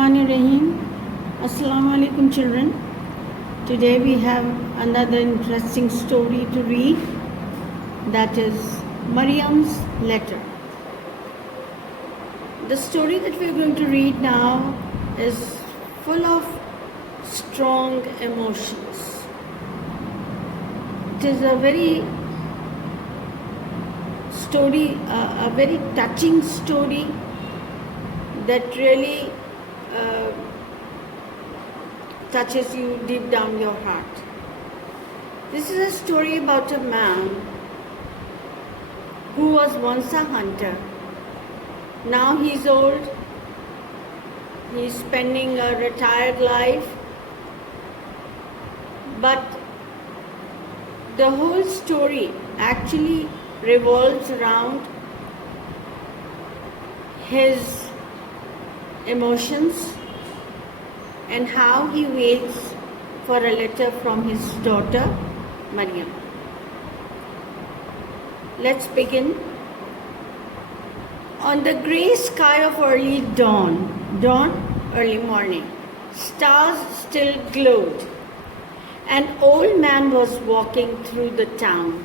Bismillahirrahmanirrahim. Assalamu alaikum, children. Today we have another interesting story to read, that is Maryam's letter. The story that we are going to read now is full of strong emotions. It is a very touching story that really touches you deep down your heart. This is a story about a man who was once a hunter. Now he's old. He's spending a retired life. But the whole story actually revolves around his emotions and how he waits for a letter from his daughter Maryam. Let's begin. On the grey sky of early early morning, stars still glowed. An old man was walking through the town,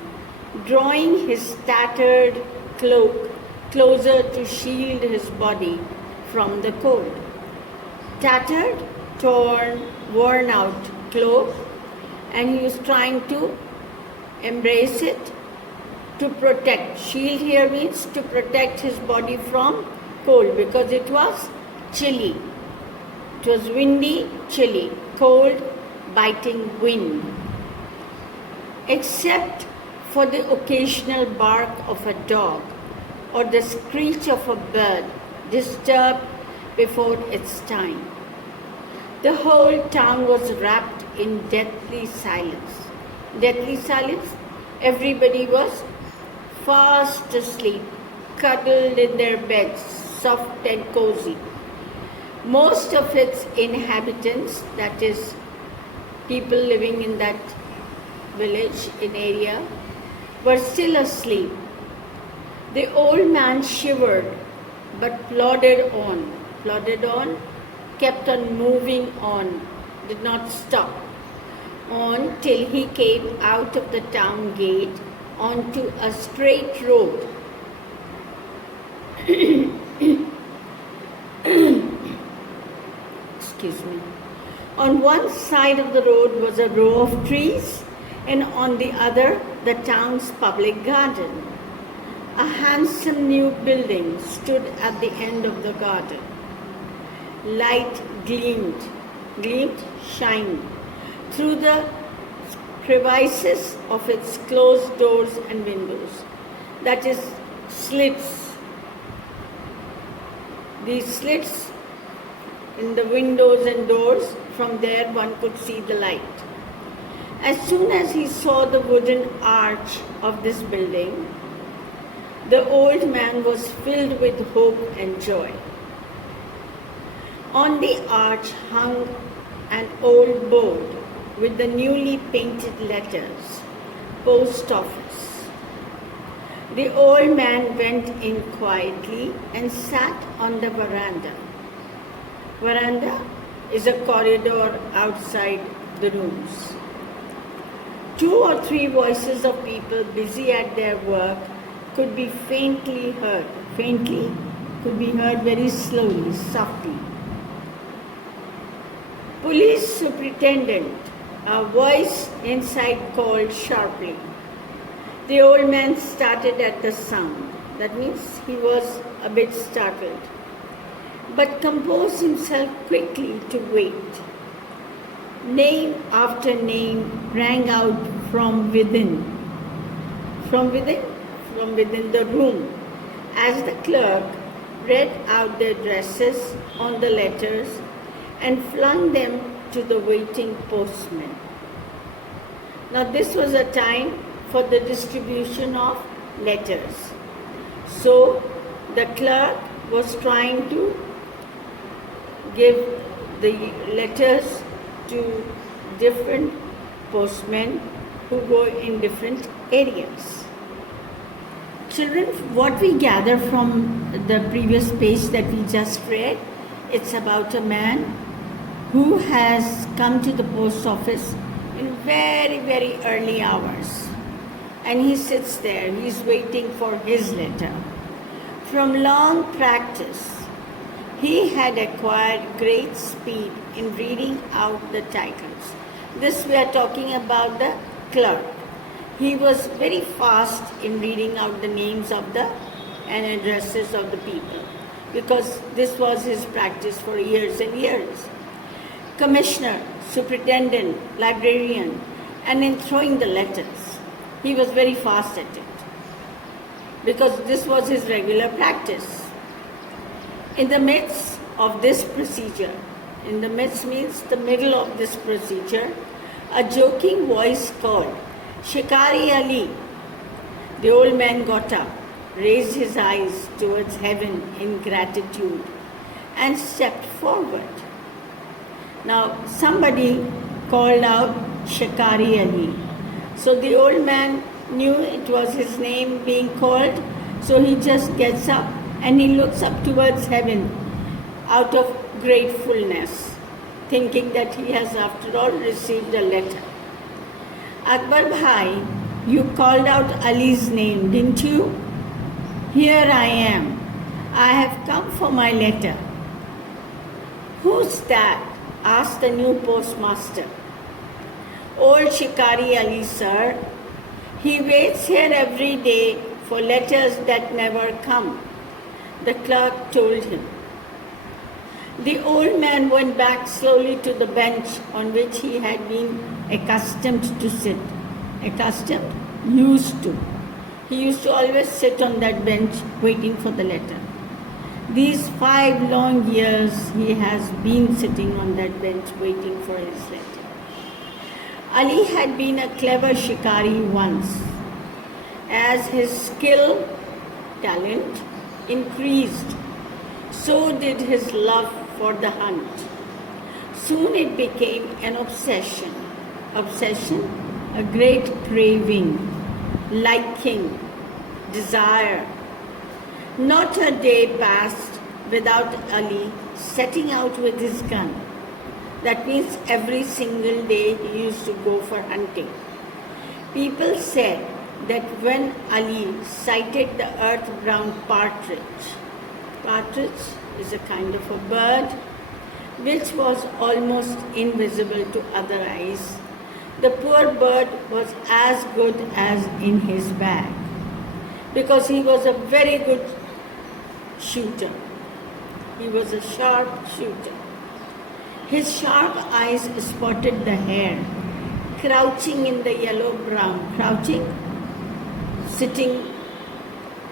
drawing his tattered cloak closer to shield his body from the cold. Tattered, torn, worn out cloak, and he was trying to embrace it to protect. Shield here means to protect his body from cold, because it was chilly. It was windy, chilly, cold, biting wind. Except for the occasional bark of a dog or the screech of a bird disturbed before its time, the whole town was wrapped in deathly silence. Deathly silence. Everybody was fast asleep, cuddled in their beds, soft and cozy. Most of its inhabitants, that is, people living in that village, in area, were still asleep. The old man shivered, but plodded on, kept on moving on, did not stop, on till he came out of the town gate onto a straight road. Excuse me. On one side of the road was a row of trees, and on the other the town's public garden. A handsome new building stood at the end of the garden. Light shined through the crevices of its closed doors and windows, that is, slits. These slits in the windows and doors, from there one could see the light. As soon as he saw the wooden arch of this building, the old man was filled with hope and joy. On the arch hung an old board with the newly painted letters, Post Office. The old man went in quietly and sat on the veranda. Veranda is a corridor outside the rooms. 2 or 3 voices of people busy at their work could be faintly heard. Faintly could be heard very slowly, softly. Police superintendent, a voice inside called sharply. The old man started at the sound. That means he was a bit startled, but composed himself quickly to wait. Name after name rang out from within. From within? From within the room, as the clerk read out the addresses on the letters and flung them to the waiting postman. Now this was a time for the distribution of letters. So the clerk was trying to give the letters to different postmen who go in different areas. Children, what we gather from the previous page that we just read It's about a man who has come to the post office in very, very early hours. And he sits there, he's waiting for his letter. From long practice, he had acquired great speed in reading out the titles. This we are talking about the clerk. He was very fast in reading out the names of the and addresses of the people because this was his practice for years and years. Commissioner, superintendent, librarian, and in throwing the letters, he was very fast at it because this was his regular practice. In the midst of this procedure, in the midst means the middle of this procedure, a joking voice called, "Shikari Ali." The old man got up, raised his eyes towards heaven in gratitude, and stepped forward. Now, somebody called out Shikari Ali. So the old man knew it was his name being called, so he just gets up and he looks up towards heaven out of gratefulness, thinking that he has after all received a letter. "Akbar Bhai, you called out Ali's name, didn't you? Here I am. I have come for my letter." "Who's that?" asked the new postmaster. "Old Shikari Ali, sir. He waits here every day for letters that never come," the clerk told him. The old man went back slowly to the bench on which he had been accustomed to sit. Accustomed? Used to. He used to always sit on that bench waiting for the letter. These 5 long years he has been sitting on that bench waiting for his letter. Ali had been a clever shikari once. As his skill, talent increased, so did his love for the hunt. Soon it became an obsession. Obsession, a great craving, liking, desire. Not a day passed without Ali setting out with his gun. That means every single day he used to go for hunting. People said that when Ali sighted the earth-brown partridge is a kind of a bird which was almost invisible to other eyes, the poor bird was as good as in his bag because he was a very good shooter. He was a sharp shooter. His sharp eyes spotted the hare crouching in the yellow-brown, sitting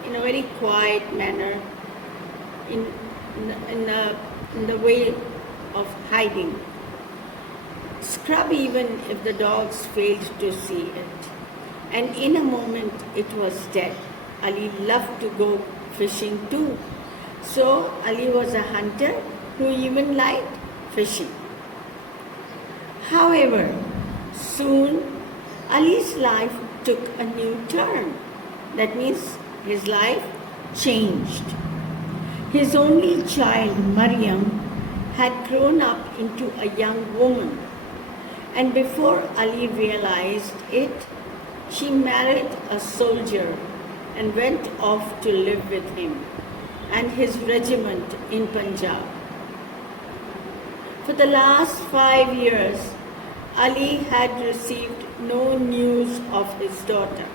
in a very quiet manner in the way of hiding. Scrub even if the dogs failed to see it. And in a moment it was dead. Ali loved to go fishing too. So Ali was a hunter who even liked fishing. However, soon Ali's life took a new turn. That means his life changed. His only child, Maryam, had grown up into a young woman. And before Ali realized it, she married a soldier and went off to live with him and his regiment in Punjab. For the last 5 years, Ali had received no news of his daughter.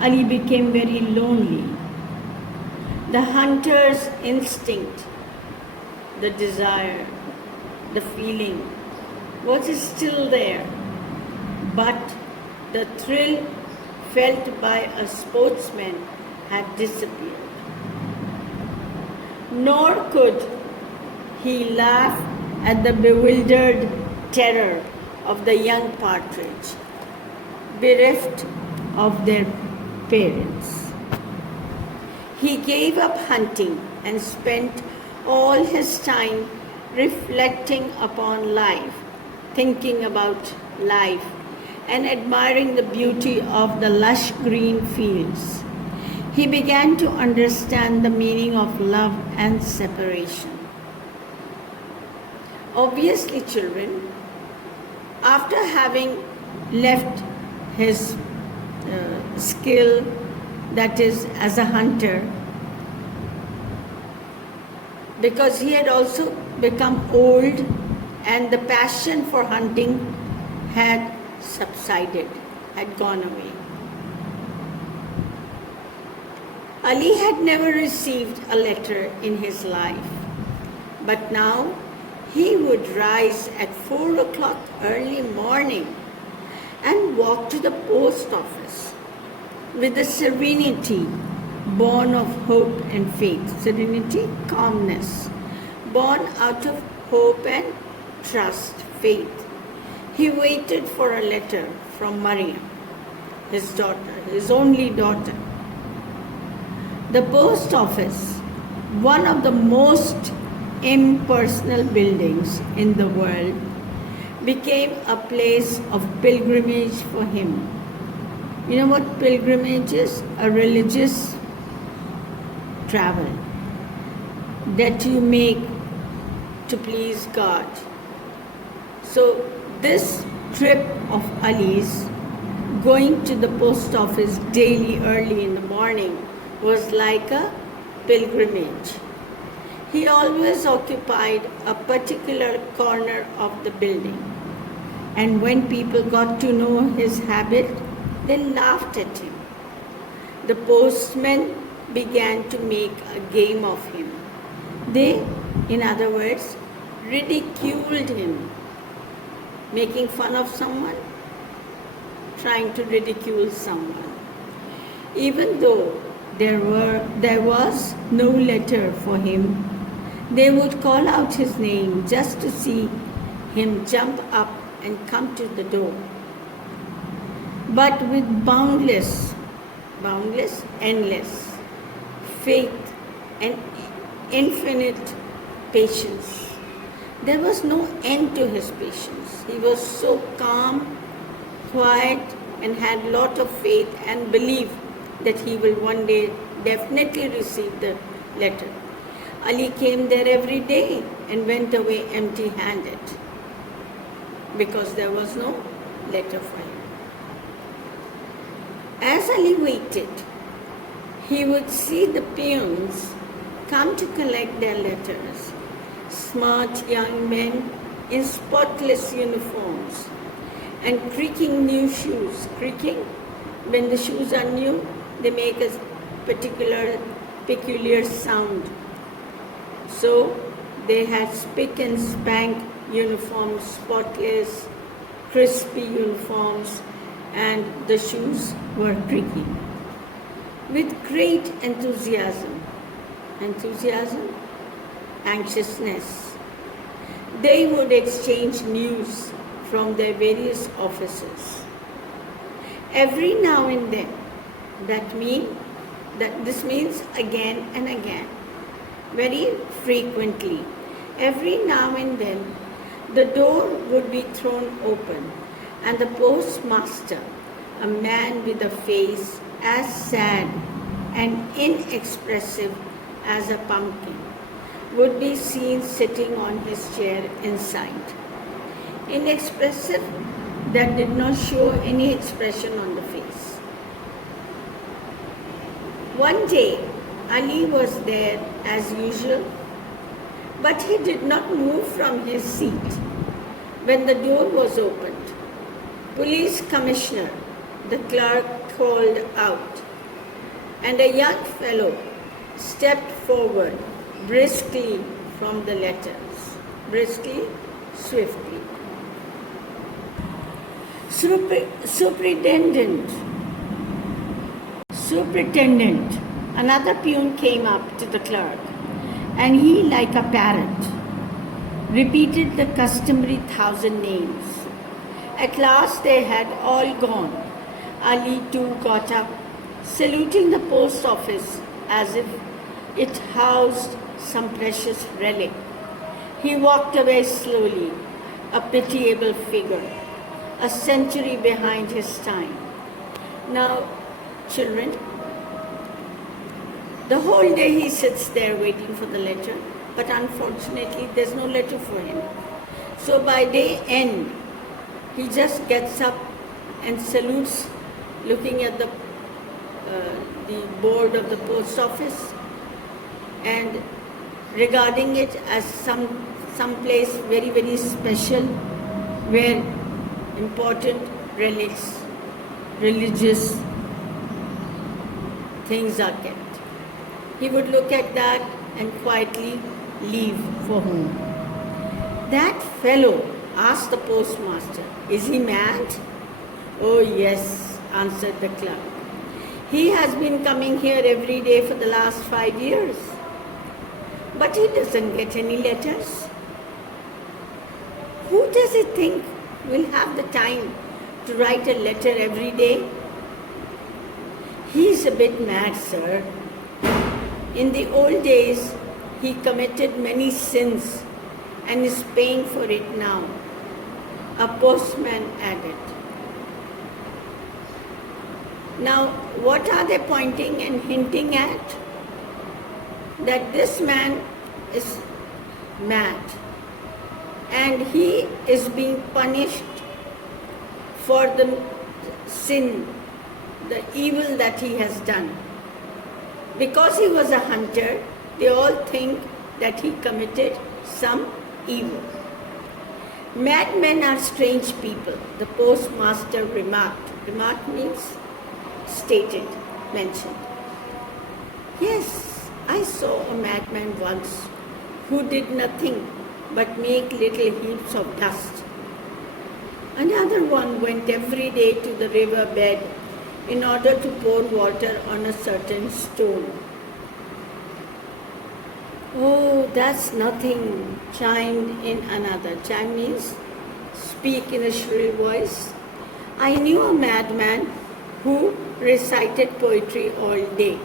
Ali became very lonely. The hunter's instinct, the desire, the feeling was still there, but the thrill felt by a sportsman had disappeared. Nor could he laugh at the bewildered terror of the young partridge, bereft of their parents. He gave up hunting and spent all his time reflecting upon life, thinking about life, and admiring the beauty of the lush green fields. he began to understand the meaning of love and separation. Obviously, children, after having left his skill, that is, as a hunter, because he had also become old and the passion for hunting had subsided, had gone away. Ali had never received a letter in his life, but now he would rise at 4 o'clock early morning and walk to the post office with a serenity born of hope and faith. Serenity, calmness, born out of hope and trust, faith. He waited for a letter from Mariam, his daughter, his only daughter. The post office, one of the most impersonal buildings in the world, became a place of pilgrimage for him. You know what pilgrimage is? A religious travel that you make to please God. So this trip of Ali's, going to the post office daily early in the morning, was like a pilgrimage. He always occupied a particular corner of the building, and when people got to know his habit, they laughed at him. The postmen began to make a game of him. They, in other words, ridiculed him. Making fun of someone, trying to ridicule someone. Even though there was no letter for him, they would call out his name just to see him jump up and come to the door. But with boundless, endless faith and infinite patience. There was no end to his patience. He was so calm, quiet, and had a lot of faith and belief that he will one day definitely receive the letter. Ali came there every day and went away empty-handed because there was no letter for him. As Ali waited, he would see the peons come to collect their letters. Smart young men in spotless uniforms and creaking new shoes. Creaking, when the shoes are new, they make a peculiar sound. So they had spick and spank uniforms, spotless, crispy uniforms, and the shoes were creaking. With great enthusiasm, anxiousness, they would exchange news from their various offices. Every now and then, this means again and again, very frequently, every now and then, the door would be thrown open and the postmaster, a man with a face as sad and inexpressive as a pumpkin, would be seen sitting on his chair inside. Inexpressive, that did not show any expression on the face. One day, Ali was there as usual, but he did not move from his seat when the door was opened. Police commissioner, the clerk, called out, and a young fellow stepped forward briskly from the letters, briskly, swiftly. Superintendent, another peon came up to the clerk, and he, like a parrot, repeated the customary 1,000 names. At last they had all gone. Ali too got up, saluting the post office as if it housed some precious relic. He walked away slowly, a pitiable figure, a century behind his time. Now, children, The whole day he sits there waiting for the letter, but unfortunately there's no letter for him. So by day end, he just gets up and salutes, looking at the board of the post office and regarding it as some place very, very special where important religious things are kept. He would look at that and quietly leave for home. That fellow asked the postmaster, "Is he mad?" "Oh yes," answered the clerk. "He has been coming here every day for the last 5 years. But he doesn't get any letters. Who does he think will have the time to write a letter every day?" "He's a bit mad, sir. In the old days, he committed many sins and is paying for it now," a postman added. Now, what are they pointing and hinting at? That this man is mad and he is being punished for the sin, the evil that he has done. Because he was a hunter, they all think that he committed some evil. "Madmen are strange people," the postmaster remarked. Remarked means stated, mentioned. "Yes, I saw a madman once who did nothing but make little heaps of dust. Another one went every day to the river bed in order to pour water on a certain stone." "Oh, that's nothing," chimed in another. Chime means speak in a shrill voice. "I knew a madman who recited poetry all day."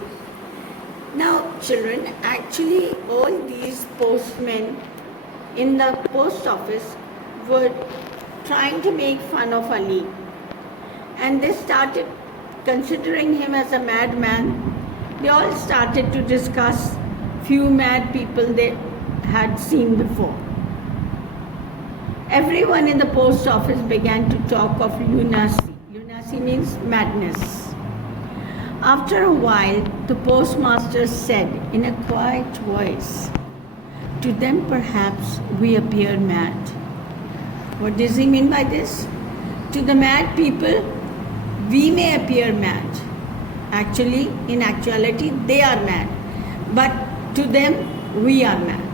Now, children, actually all these postmen in the post office were trying to make fun of Ali. And they started considering him as a madman. They all started to discuss few mad people they had seen before. Everyone in the post office began to talk of lunacy. Lunacy means madness. After a while, the postmaster said in a quiet voice, "To them perhaps we appear mad." What does he mean by this? To the mad people, we may appear mad. Actually, in actuality, they are mad. But to them, we are mad.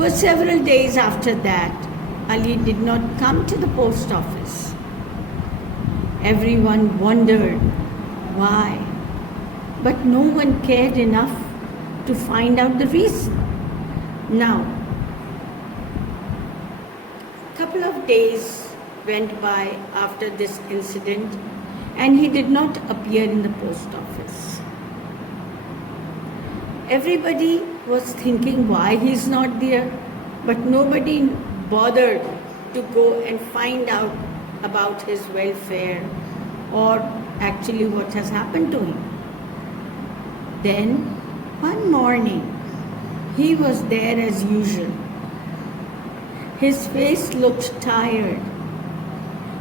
For several days after that, Ali did not come to the post office. Everyone wondered why, but no one cared enough to find out the reason. Now, a couple of days went by after this incident, and he did not appear in the post office. Everybody was thinking why he's not there, but nobody bothered to go and find out about his welfare or actually what has happened to him. Then, one morning, he was there as usual. His face looked tired.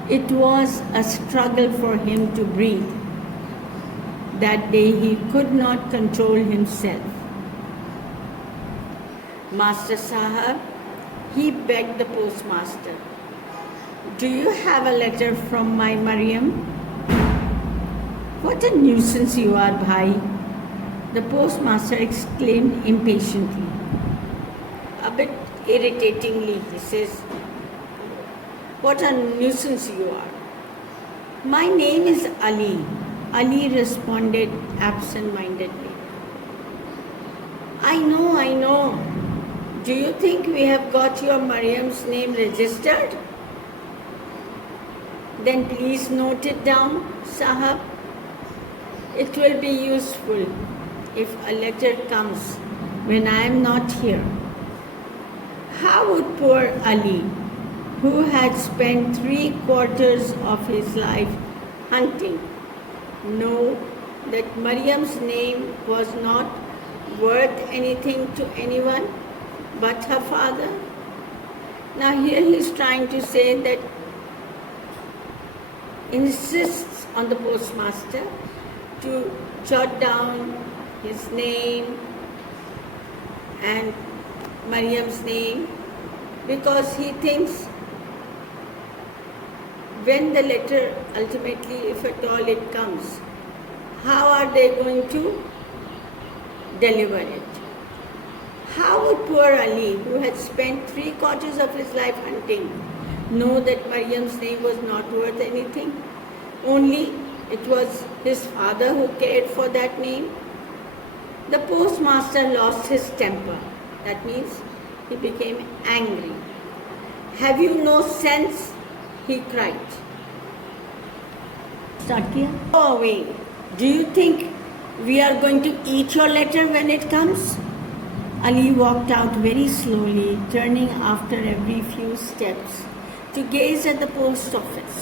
It was a struggle for him to breathe. That day he could not control himself. "Master Sahab," he begged the postmaster, "do you have a letter from my Mariam?" "What a nuisance you are, bhai," the postmaster exclaimed impatiently. A bit irritatingly, he says, "What a nuisance you are." "My name is Ali," Ali responded absent-mindedly. I know. Do you think we have got your Mariam's name registered?" "Then please note it down, Sahab. It will be useful if a letter comes when I am not here." How would poor Ali, who had spent 3/4 of his life hunting, know that Maryam's name was not worth anything to anyone but her father? Now here he is trying to say that insists on the postmaster to jot down his name and Maryam's name, because he thinks when the letter ultimately, if at all it comes, how are they going to deliver it? How would poor Ali, who had spent 3/4 of his life hunting, know that Maryam's name was not worth anything? Only it was his father who cared for that name. The postmaster lost his temper. That means he became angry. Have you no sense? He cried. Start here. Go away. Do you think we are going to eat your letter when it comes? Ali walked out very slowly, turning after every few steps to gaze at the post office,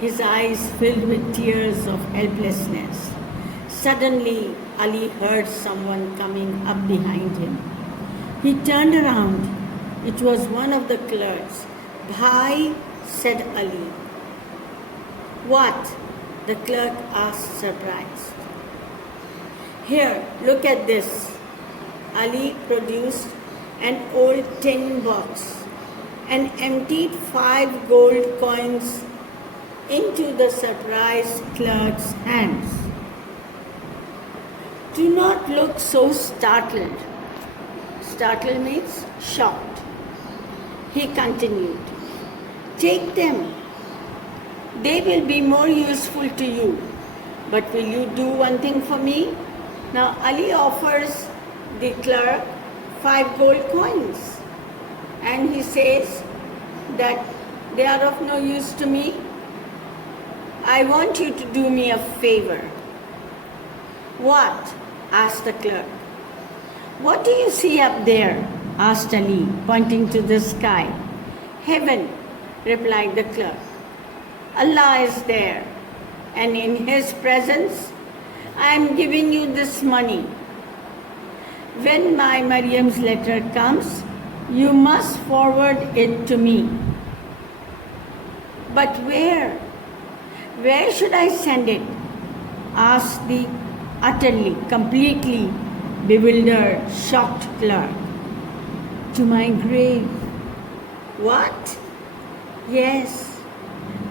his eyes filled with tears of helplessness. Suddenly, Ali heard someone coming up behind him. He turned around. It was one of the clerks. "Bhai," said Ali. "What?" the clerk asked, surprised. "Here, look at this." Ali produced an old tin box and emptied 5 gold coins into the surprised clerk's hands. "Do not look so startled." Startled means shocked. He continued, "Take them. They will be more useful to you. But will you do one thing for me?" Now Ali offers the clerk 5 gold coins and he says that they are of no use to me. "I want you to do me a favor." "What?" asked the clerk. "What do you see up there?" asked Ali, pointing to the sky. "Heaven," replied the clerk. "Allah is there, and in His presence I am giving you this money. When my Maryam's letter comes, you must forward it to me." "But where? Where should I send it?" asked the utterly, completely bewildered, shocked clerk. "To my grave." "What?" "Yes."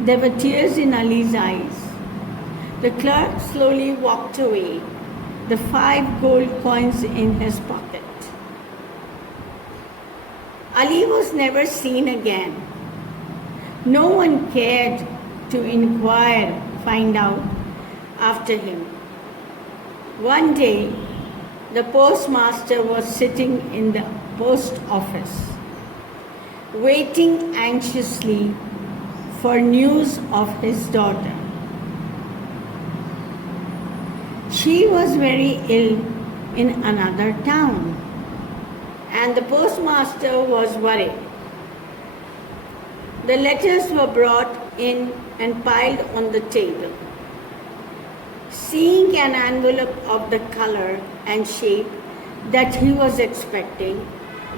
There were tears in Ali's eyes. The clerk slowly walked away, the 5 gold coins in his pocket. Ali was never seen again. No one cared to inquire, find out after him. One day, the postmaster was sitting in the post office, waiting anxiously for news of his daughter. She was very ill in another town, and the postmaster was worried. The letters were brought in and piled on the table. Seeing an envelope of the color and shape that he was expecting,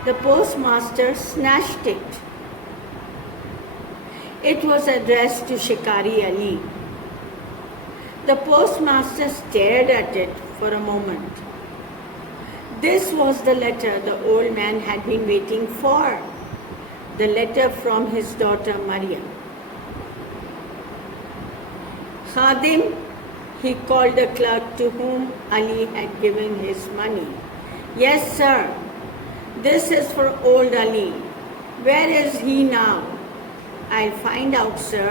the postmaster snatched it. It was addressed to Shikari Ali. The postmaster stared at it for a moment. This was the letter the old man had been waiting for, the letter from his daughter Maryam. "Khadim," he called the clerk to whom Ali had given his money. "Yes, sir. This is for old Ali. Where is he now?" "I'll find out, sir."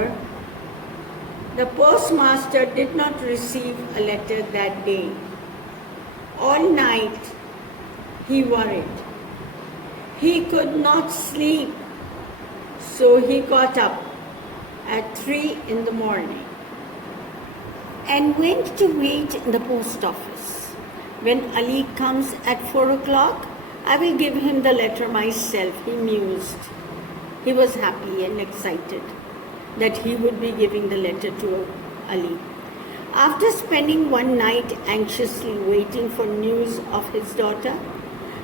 The postmaster did not receive a letter that day. All night he worried. He could not sleep, so he got up at 3 in the morning and went to wait in the post office. "When Ali comes at 4 o'clock, I will give him the letter myself," he mused. He was happy and excited that he would be giving the letter to Ali. After spending one night anxiously waiting for news of his daughter,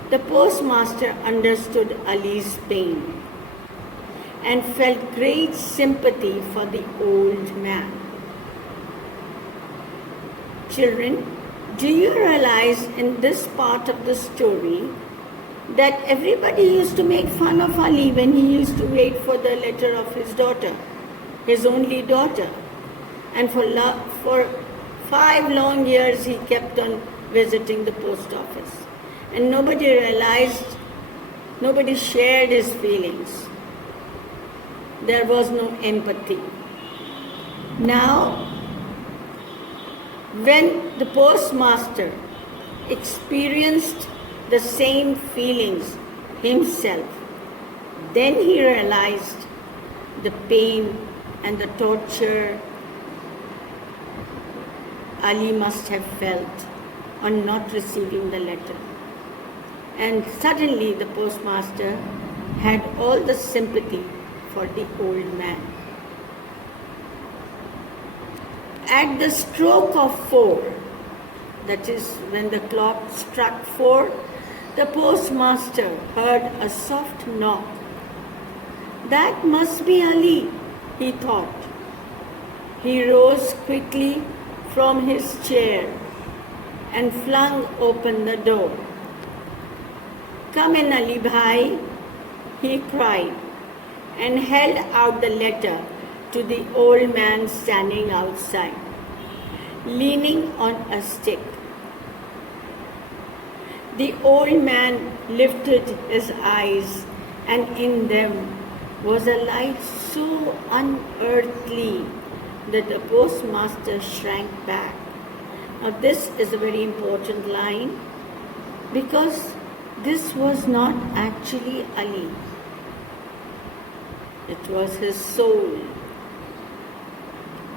the postmaster understood Ali's pain and felt great sympathy for the old man. Children, do you realize in this part of the story that everybody used to make fun of Ali when he used to wait for the letter of his daughter, his only daughter? And for 5 long years he kept on visiting the post office. And nobody realized, nobody shared his feelings. There was no empathy. Now, when the postmaster experienced the same feelings himself, then he realized the pain and the torture Ali must have felt on not receiving the letter. And suddenly the postmaster had all the sympathy for the old man. At the stroke of 4, that is when the clock struck 4, the postmaster heard a soft knock. That must be Ali, he thought. He rose quickly from his chair and flung open the door. Come in, Ali Bhai, he cried, and held out the letter to the old man standing outside, leaning on a stick. The old man lifted his eyes, and in them was a light so unearthly that the postmaster shrank back. Now this is a very important line, because this was not actually Ali. It was his soul.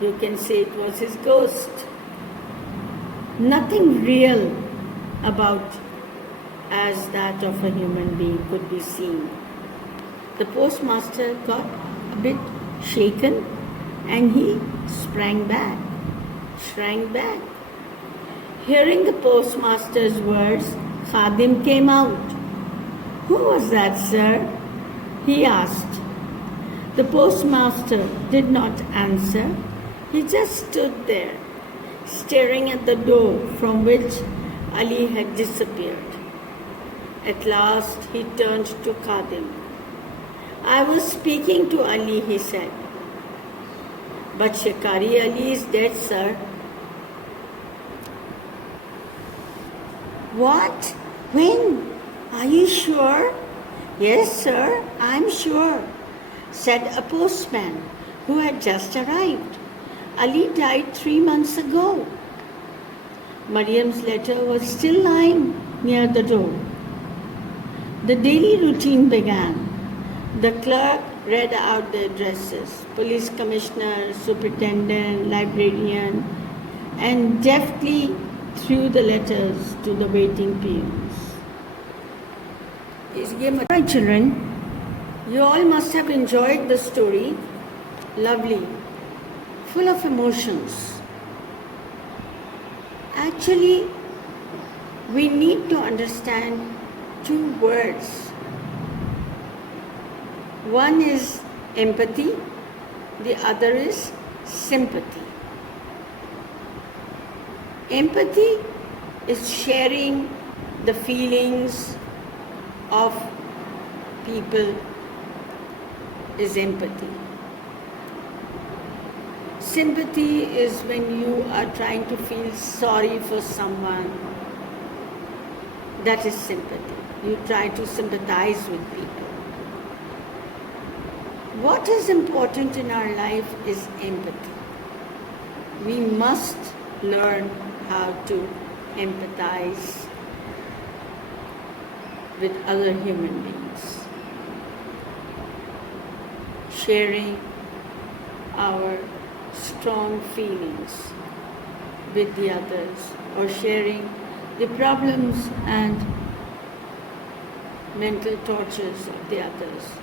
You can say it was his ghost. Nothing real about as that of a human being could be seen. The postmaster got a bit shaken and he shrank back. Hearing the postmaster's words, Khadim came out. Who was that, sir? He asked. The postmaster did not answer. He just stood there, staring at the door from which Ali had disappeared. At last he turned to Khadim. I was speaking to Ali, he said. But Shikari Ali is dead, sir. What? When? Are you sure? Yes, sir, I'm sure, said a postman who had just arrived. Ali died 3 months ago. Mariam's letter was still lying near the door. The daily routine began. The clerk read out the addresses: police commissioner, superintendent, librarian, and deftly threw the letters to the waiting peons. Right, children, you all must have enjoyed the story. Lovely, full of emotions. Actually, we need to understand 2 words. One is empathy, the other is sympathy. Empathy is sharing the feelings of people, is empathy. Sympathy is when you are trying to feel sorry for someone. That is sympathy. You try to sympathize with people. What is important in our life is empathy. We must learn how to empathize with other human beings, sharing our strong feelings with the others, or sharing the problems and mental tortures of the others.